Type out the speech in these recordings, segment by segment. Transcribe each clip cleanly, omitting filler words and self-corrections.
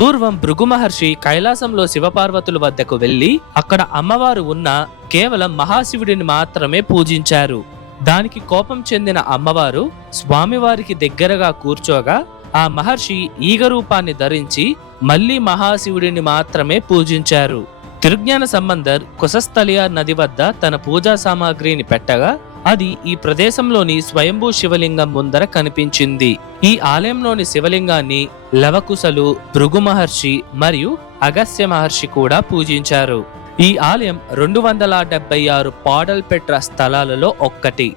పూర్వం భృగు మహర్షి కైలాసంలో శివపార్వతుల వద్దకు వెళ్లి అక్కడ అమ్మవారు ఉన్న కేవలం మహాశివుడిని మాత్రమే పూజించారు. దానికి కోపం చెందిన అమ్మవారు స్వామివారికి దగ్గరగా కూర్చోగా ఆ మహర్షి ఈగ రూపాన్ని ధరించి మళ్లీ మహాశివుడిని మాత్రమే పూజించారు. తిరుజ్ఞాన సంబంధర్ కుశస్థలియా నది వద్ద తన పూజా సామాగ్రిని పెట్టగా అది ఈ ప్రదేశంలోని స్వయంభూ శివలింగం ముందర కనిపించింది. ఈ ఆలయంలోని శివలింగాన్ని లవకుశలు, భృగు మహర్షి మరియు అగస్త్య మహర్షి కూడా పూజించారు. ఈ ఆలయం 276 పాడల్ పెట్ర స్థలాలలో ఒక్కటి.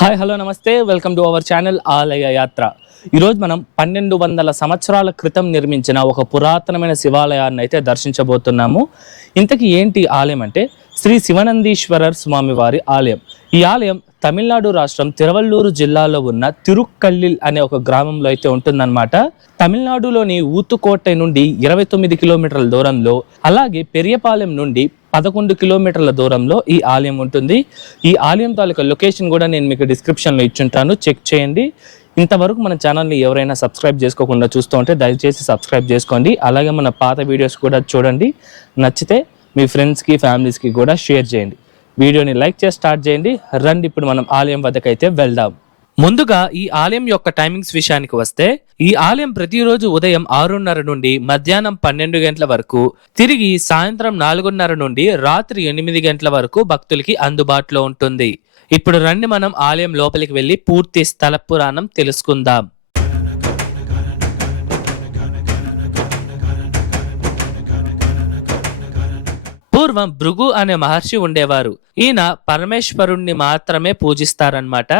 హాయ్ హలో నమస్తే, వెల్కమ్ టు అవర్ ఛానల్ ఆలయ యాత్ర. ఈరోజు మనం 1200 సంవత్సరాల క్రితం నిర్మించిన ఒక పురాతనమైన శివాలయాన్ని అయితే దర్శించబోతున్నాము. ఇంతకీ ఏంటి ఆలయం అంటే శ్రీ శివనందీశ్వరర్ స్వామి వారి ఆలయం. ఈ ఆలయం తమిళనాడు రాష్ట్రం తిరువల్లూరు జిల్లాలో ఉన్న తిరుక్కల్లిల్ అనే ఒక గ్రామంలో అయితే ఉంటుందన్నమాట. తమిళనాడులోని ఊతుకోటై నుండి 29 కిలోమీటర్ల దూరంలో, అలాగే పెరియపాలెం నుండి 11 కిలోమీటర్ల దూరంలో ఈ ఆలయం ఉంటుంది. ఈ ఆలయం తాలూకా లొకేషన్ కూడా నేను మీకు డిస్క్రిప్షన్లో ఇచ్చుంటాను, చెక్ చేయండి. ఇంతవరకు మన ఛానల్ని ఎవరైనా సబ్స్క్రైబ్ చేసుకోకుండా చూస్తూ ఉంటే దయచేసి సబ్స్క్రైబ్ చేసుకోండి. అలాగే మన పాత వీడియోస్ కూడా చూడండి. నచ్చితే మీ ఫ్రెండ్స్కి, ఫ్యామిలీస్కి కూడా షేర్ చేయండి. వీడియోని లైక్ చేసి స్టార్ట్ చేయండి. రండి ఇప్పుడు మనం ఆలయం వద్దకైతే వెళ్దాం. ముందుగా ఈ ఆలయం యొక్క టైమింగ్స్ విషయానికి వస్తే, ఈ ఆలయం ప్రతిరోజు ఉదయం 6:30 నుండి మధ్యాహ్నం 12 గంటల వరకు, తిరిగి సాయంత్రం 4:30 నుండి రాత్రి 8 గంటల వరకు భక్తులకి అందుబాటులో ఉంటుంది. ఇప్పుడు రండి మనం ఆలయం లోపలికి వెళ్లి పూర్తి స్థల పురాణం తెలుసుకుందాం. పూర్వం భృగు అనే మహర్షి ఉండేవారు. ఈయన పరమేశ్వరుణ్ణి మాత్రమే పూజిస్తారన్నమాట.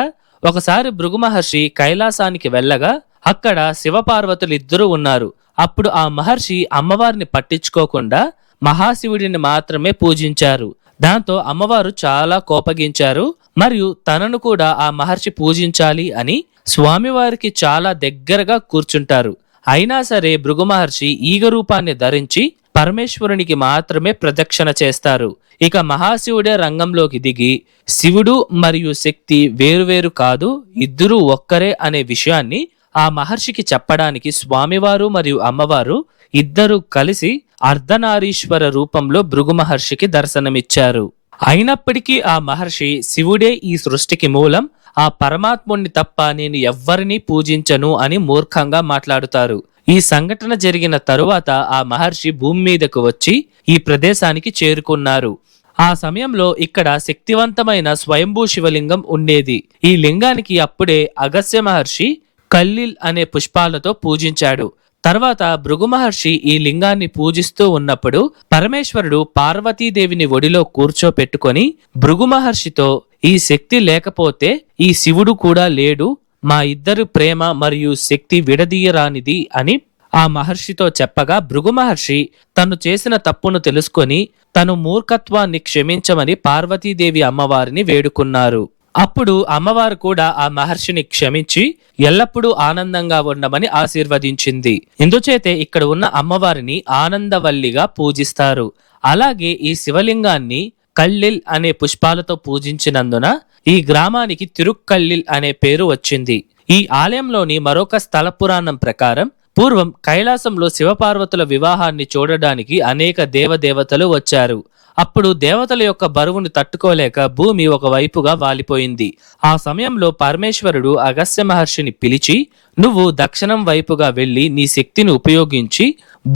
ఒకసారి భృగు మహర్షి కైలాసానికి వెళ్ళగా అక్కడ శివపార్వతులు ఇద్దరు ఉన్నారు. అప్పుడు ఆ మహర్షి అమ్మవారిని పట్టించుకోకుండా మహాశివుడిని మాత్రమే పూజించారు. దాంతో అమ్మవారు చాలా కోపగించారు మరియు తనను కూడా ఆ మహర్షి పూజించాలి అని స్వామివారికి చాలా దగ్గరగా కూర్చుంటారు. అయినా సరే భృగు మహర్షి ఈగ రూపాన్ని ధరించి పరమేశ్వరునికి మాత్రమే ప్రదక్షిణ చేస్తారు. ఇక మహాశివుడే రంగంలోకి దిగి శివుడు మరియు శక్తి వేరువేరు కాదు, ఇద్దరూ ఒక్కరే అనే విషయాన్ని ఆ మహర్షికి చెప్పడానికి స్వామివారు మరియు అమ్మవారు ఇద్దరు కలిసి అర్ధనారీశ్వర రూపంలో భృగు మహర్షికి దర్శనమిచ్చారు. అయినప్పటికీ ఆ మహర్షి శివుడే ఈ సృష్టికి మూలం, ఆ పరమాత్ముణ్ణి తప్ప నేను ఎవ్వరినీ పూజించను అని మూర్ఖంగా మాట్లాడుతారు. ఈ సంఘటన జరిగిన తరువాత ఆ మహర్షి భూమి మీదకు వచ్చి ఈ ప్రదేశానికి చేరుకున్నారు. ఆ సమయంలో ఇక్కడ శక్తివంతమైన స్వయంభూ శివలింగం ఉండేది. ఈ లింగానికి అప్పుడే అగస్త్య మహర్షి కల్లిల్ అనే పుష్పాలతో పూజించాడు. తర్వాత భృగు మహర్షి ఈ లింగాన్ని పూజిస్తూ ఉన్నప్పుడు పరమేశ్వరుడు పార్వతీదేవిని ఒడిలో కూర్చోపెట్టుకొని భృగు మహర్షితో, ఈ శక్తి లేకపోతే ఈ శివుడు కూడా లేడు, మా ఇద్దరు ప్రేమ మరియు శక్తి విడదీయరానిది అని ఆ మహర్షితో చెప్పగా భృగు మహర్షి తను చేసిన తప్పును తెలుసుకొని తను మూర్ఖత్వాన్ని క్షమించమని పార్వతీదేవి అమ్మవారిని వేడుకున్నారు. అప్పుడు అమ్మవారు కూడా ఆ మహర్షిని క్షమించి ఎల్లప్పుడూ ఆనందంగా ఉండమని ఆశీర్వదించింది. ఇందుచేతే ఇక్కడ ఉన్న అమ్మవారిని ఆనందవల్లిగా పూజిస్తారు. అలాగే ఈ శివలింగాన్ని కల్లిల్ అనే పుష్పాలతో పూజించినందున ఈ గ్రామానికి తిరుక్కల్లిల్ అనే పేరు వచ్చింది. ఈ ఆలయంలోని మరొక స్థల పురాణం ప్రకారం పూర్వం కైలాసంలో శివపార్వతుల వివాహాన్ని చూడడానికి అనేక దేవదేవతలు వచ్చారు. అప్పుడు దేవతల యొక్క బరువును తట్టుకోలేక భూమి ఒకవైపుగా వాలిపోయింది. ఆ సమయంలో పరమేశ్వరుడు అగస్త్య మహర్షిని పిలిచి, నువ్వు దక్షిణం వైపుగా వెళ్లి నీ శక్తిని ఉపయోగించి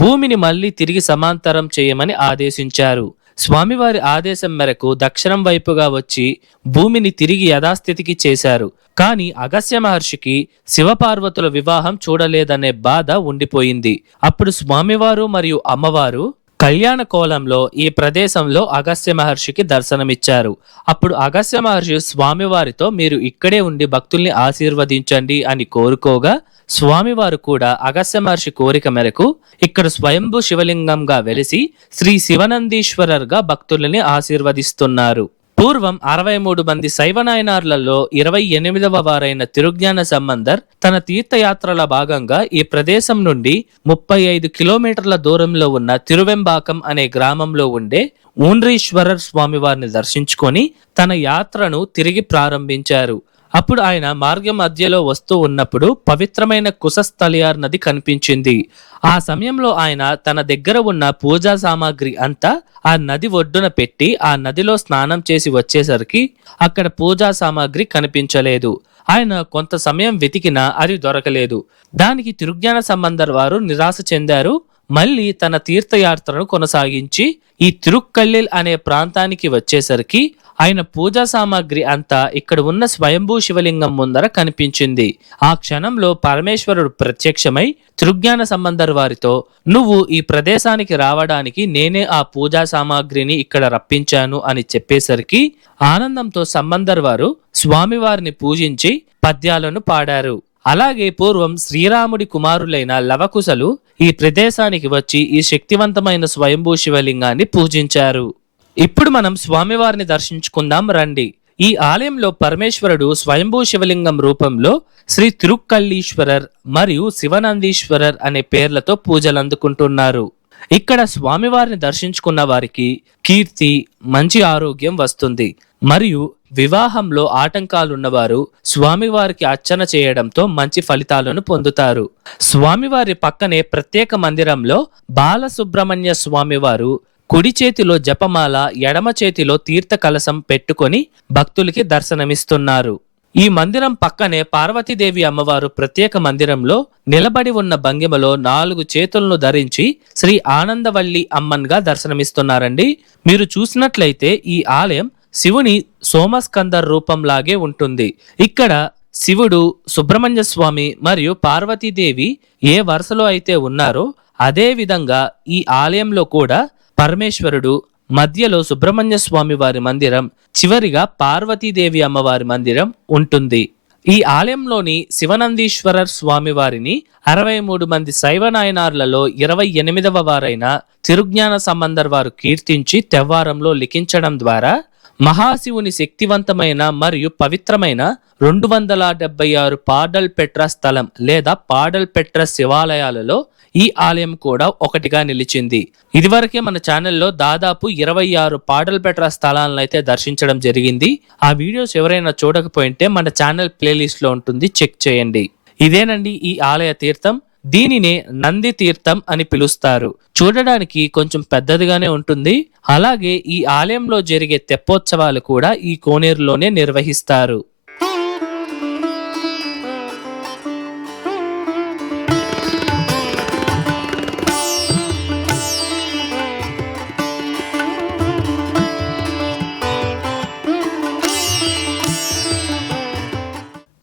భూమిని మళ్లీ తిరిగి సమాంతరం చేయమని ఆదేశించారు. స్వామివారి ఆదేశం మేరకు దక్షిణం వైపుగా వచ్చి భూమిని తిరిగి యథాస్థితికి చేశారు. కానీ అగస్త్య మహర్షికి శివపార్వతుల వివాహం చూడలేదనే బాధ ఉండిపోయింది. అప్పుడు స్వామివారు మరియు అమ్మవారు కళ్యాణ కోలంలో ఈ ప్రదేశంలో అగస్త్య మహర్షికి దర్శనమిచ్చారు. అప్పుడు అగస్త్య మహర్షి స్వామివారితో, మీరు ఇక్కడే ఉండి భక్తుల్ని ఆశీర్వదించండి అని కోరుకోగా స్వామివారు కూడా అగస్త్య మహర్షి కోరిక మేరకు ఇక్కడ స్వయంభూ శివలింగంగా వెలిసి శ్రీ శివనందీశ్వరర్గా భక్తులని ఆశీర్వదిస్తున్నారు. పూర్వం 63 మంది శైవనాయనార్లలో 28వ వారైన తిరుజ్ఞాన సంబంధర్ తన తీర్థయాత్రల భాగంగా ఈ ప్రదేశం నుండి 35 కిలోమీటర్ల దూరంలో ఉన్న తిరువెంబాకం అనే గ్రామంలో ఉండే ఊండ్రీశ్వరర్ స్వామివారిని దర్శించుకొని తన యాత్రను తిరిగి ప్రారంభించారు. అప్పుడు ఆయన మార్గం మధ్యలో వస్తూ ఉన్నప్పుడు పవిత్రమైన కుశస్థలియార్ నది కనిపించింది. ఆ సమయంలో ఆయన తన దగ్గర ఉన్న పూజా సామాగ్రి అంతా ఆ నది ఒడ్డున పెట్టి ఆ నదిలో స్నానం చేసి వచ్చేసరికి అక్కడ పూజా సామాగ్రి కనిపించలేదు. ఆయన కొంత సమయం వెతికినా అది దొరకలేదు. దానికి తిరుజ్ఞాన సంబంధర్ వారు నిరాశ చెందారు. మళ్ళీ తన తీర్థయాత్రను కొనసాగించి ఈ తిరుక్కల్లిల్ అనే ప్రాంతానికి వచ్చేసరికి ఆయన పూజా సామాగ్రి అంతా ఇక్కడ ఉన్న స్వయంభూ శివలింగం ముందర కనిపించింది. ఆ క్షణంలో పరమేశ్వరుడు ప్రత్యక్షమై తిరుజ్ఞాన సంబంధర్ వారితో, నువ్వు ఈ ప్రదేశానికి రావడానికి నేనే ఆ పూజా సామాగ్రిని ఇక్కడ రప్పించాను అని చెప్పేసరికి ఆనందంతో సంబంధర్ వారు స్వామివారిని పూజించి పద్యాలను పాడారు. అలాగే పూర్వం శ్రీరాముడి కుమారులైన లవకుశలు ఈ ప్రదేశానికి వచ్చి ఈ శక్తివంతమైన స్వయంభూ శివలింగాన్ని పూజించారు. ఇప్పుడు మనం స్వామివారిని దర్శించుకుందాం రండి. ఈ ఆలయంలో పరమేశ్వరుడు స్వయంభూ శివలింగం రూపంలో శ్రీ తిరుక్కల్లీశ్వరర్ మరియు శివనందీశ్వరర్ అనే పేర్లతో పూజలు అందుకుంటున్నారు. ఇక్కడ స్వామివారిని దర్శించుకున్న వారికి కీర్తి, మంచి ఆరోగ్యం వస్తుంది. మరియు వివాహంలో ఆటంకాలున్నవారు స్వామివారికి అర్చన చేయడంతో మంచి ఫలితాలను పొందుతారు. స్వామివారి పక్కనే ప్రత్యేక మందిరంలో బాలసుబ్రహ్మణ్య స్వామివారు కుడి చేతిలో జపమాల, ఎడమ చేతిలో తీర్థ కలశం పెట్టుకొని భక్తులకి దర్శనమిస్తున్నారు. ఈ మందిరం పక్కనే పార్వతీదేవి అమ్మవారు ప్రత్యేక మందిరంలో నిలబడి ఉన్న భంగిమలో 4 చేతులను ధరించి శ్రీ ఆనందవల్లి అమ్మన్గా దర్శనమిస్తున్నారండి. మీరు చూసినట్లయితే ఈ ఆలయం శివుని సోమస్కందర్ రూపంలాగే ఉంటుంది. ఇక్కడ శివుడు, సుబ్రహ్మణ్య స్వామి మరియు పార్వతీదేవి ఏ వరుసలో అయితే ఉన్నారో అదే విధంగా ఈ ఆలయంలో కూడా పరమేశ్వరుడు, మధ్యలో సుబ్రహ్మణ్య స్వామి వారి మందిరం, చివరిగా పార్వతీదేవి అమ్మవారి మందిరం ఉంటుంది. ఈ ఆలయంలోని శివనందీశ్వరర్ స్వామి వారిని 63 మంది శైవ నాయనార్లలో 28వ వారైన తిరుజ్ఞాన సంబంధర్ వారు కీర్తించి తెవ్వారంలో లిఖించడం ద్వారా మహాశివుని శక్తివంతమైన మరియు పవిత్రమైన 276 పాడల్ పెట్ర స్థలం లేదా పాడల్ పెట్ర శివాలయాలలో ఈ ఆలయం కూడా ఒకటిగా నిలిచింది. ఇదివరకే మన ఛానల్లో దాదాపు 26 పాడల్ పెట్ర స్థలాలను అయితే దర్శించడం జరిగింది. ఆ వీడియోస్ ఎవరైనా చూడకపోయింటే మన ఛానల్ ప్లేలిస్ట్ లో ఉంటుంది, చెక్ చేయండి. ఇదేనండి ఈ ఆలయ తీర్థం. దీనినే నంది తీర్థం అని పిలుస్తారు. చూడడానికి కొంచెం పెద్దదిగానే ఉంటుంది. అలాగే ఈ ఆలయంలో జరిగే తెప్పోత్సవాలు కూడా ఈ కోనేరులోనే నిర్వహిస్తారు.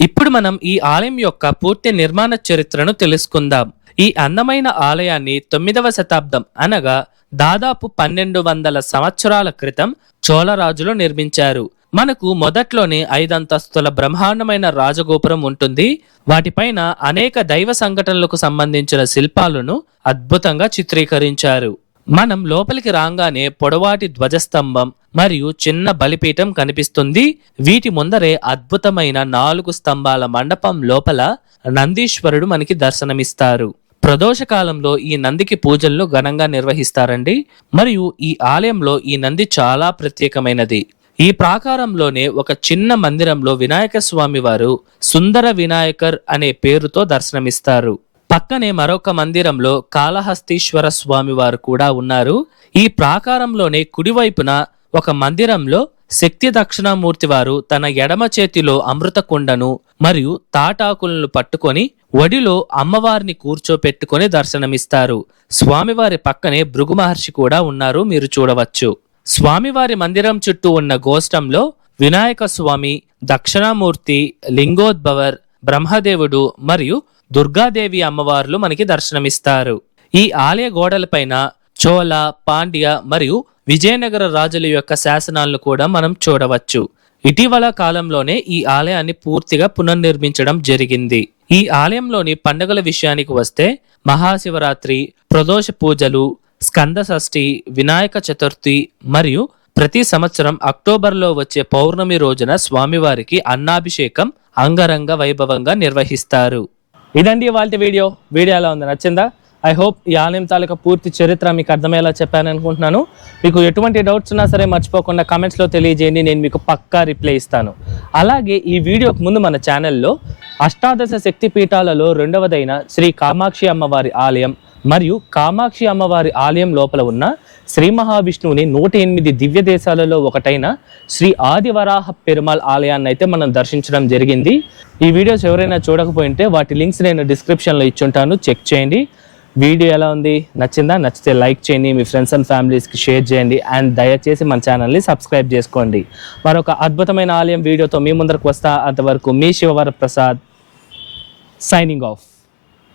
ఇప్పుడు మనం ఈ ఆలయం యొక్క పూర్తి నిర్మాణ చరిత్రను తెలుసుకుందాం. ఈ అందమైన ఆలయాన్ని 9వ శతాబ్దం అనగా దాదాపు 1200 సంవత్సరాల క్రితం చోళరాజులు నిర్మించారు. మనకు మొదట్లోనే 5 అంతస్తుల బ్రహ్మాండమైన రాజగోపురం ఉంటుంది. వాటిపైన అనేక దైవ సంఘటనలకు సంబంధించిన శిల్పాలను అద్భుతంగా చిత్రీకరించారు. మనం లోపలికి రాగానే పొడవాటి ధ్వజస్తంభం మరియు చిన్న బలిపీఠం కనిపిస్తుంది. వీటి ముందరే అద్భుతమైన 4 స్తంభాల మండపం లోపల నందీశ్వరుడు మనకి దర్శనమిస్తారు. ప్రదోష కాలంలో ఈ నందికి పూజలను ఘనంగా నిర్వహిస్తారండి. మరియు ఈ ఆలయంలో ఈ నంది చాలా ప్రత్యేకమైనది. ఈ ప్రాకారంలోనే ఒక చిన్న మందిరంలో వినాయక స్వామి వారు సుందర వినాయకర్ అనే పేరుతో దర్శనమిస్తారు. పక్కనే మరొక మందిరంలో కాళహస్తీశ్వర స్వామి వారు కూడా ఉన్నారు. ఈ ప్రాకారంలోనే కుడివైపున ఒక మందిరంలో శక్తి దక్షిణామూర్తి వారు తన ఎడమ చేతిలో అమృత కుండను మరియు తాటాకులను పట్టుకొని ఒడిలో అమ్మవారిని కూర్చోపెట్టుకొని దర్శనమిస్తారు. స్వామివారి పక్కనే భృగు మహర్షి కూడా ఉన్నారు, మీరు చూడవచ్చు. స్వామివారి మందిరం చుట్టూ ఉన్న గోష్టంలో వినాయక స్వామి, దక్షిణామూర్తి, లింగోద్భవర్, బ్రహ్మదేవుడు మరియు దుర్గాదేవి అమ్మవార్లు మనకి దర్శనమిస్తారు. ఈ ఆలయ గోడలపైన చోళ, పాండ్య మరియు విజయనగర రాజుల యొక్క శాసనాలను కూడా మనం చూడవచ్చు. ఇటీవల కాలంలోనే ఈ ఆలయాన్ని పూర్తిగా పునర్నిర్మించడం జరిగింది. ఈ ఆలయంలోని పండుగల విషయానికి వస్తే మహాశివరాత్రి, ప్రదోష పూజలు, స్కంద షష్ఠి, వినాయక చతుర్థి మరియు ప్రతి సంవత్సరం అక్టోబర్లో వచ్చే పౌర్ణమి రోజున స్వామివారికి అన్నాభిషేకం అంగరంగ వైభవంగా నిర్వహిస్తారు. ఇదండి ఇవాల్టి వీడియో ఎలా ఉంది, నచ్చిందా? ఐ హోప్ ఈ ఆలయం తాలూకా పూర్తి చరిత్ర మీకు అర్థమయ్యేలా చెప్పాను అనుకుంటున్నాను. మీకు ఎటువంటి డౌట్స్ ఉన్నా సరే మర్చిపోకుండా కామెంట్స్లో తెలియజేయండి, నేను మీకు పక్కా రిప్లై ఇస్తాను. అలాగే ఈ వీడియోకి ముందు మన ఛానల్లో అష్టాదశ శక్తి పీఠాలలో రెండవదైన శ్రీ కామాక్షి అమ్మవారి ఆలయం మరియు కామాక్షి అమ్మవారి ఆలయం లోపల ఉన్న శ్రీ మహావిష్ణువుని 108 దివ్య దేశాలలో ఒకటైన శ్రీ ఆదివరాహ పెరుమాళ్ ఆలయాన్ని అయితే మనం దర్శించడం జరిగింది. ఈ వీడియోస్ ఎవరైనా చూడకపోయింటే వాటి లింక్స్ నేను డిస్క్రిప్షన్లో ఇచ్చుంటాను, చెక్ చేయండి. వీడియో ఎలా ఉంది, నచ్చిందా? నచ్చితే లైక్ చేయండి, మీ ఫ్రెండ్స్ అండ్ ఫ్యామిలీస్కి షేర్ చేయండి, అండ్ దయచేసి మన ఛానల్ని సబ్స్క్రైబ్ చేసుకోండి. మరొక అద్భుతమైన ఆలయం వీడియోతో మీ ముందరకు వస్తా. అంతవరకు మీ శివవర ప్రసాద్ సైనింగ్ ఆఫ్.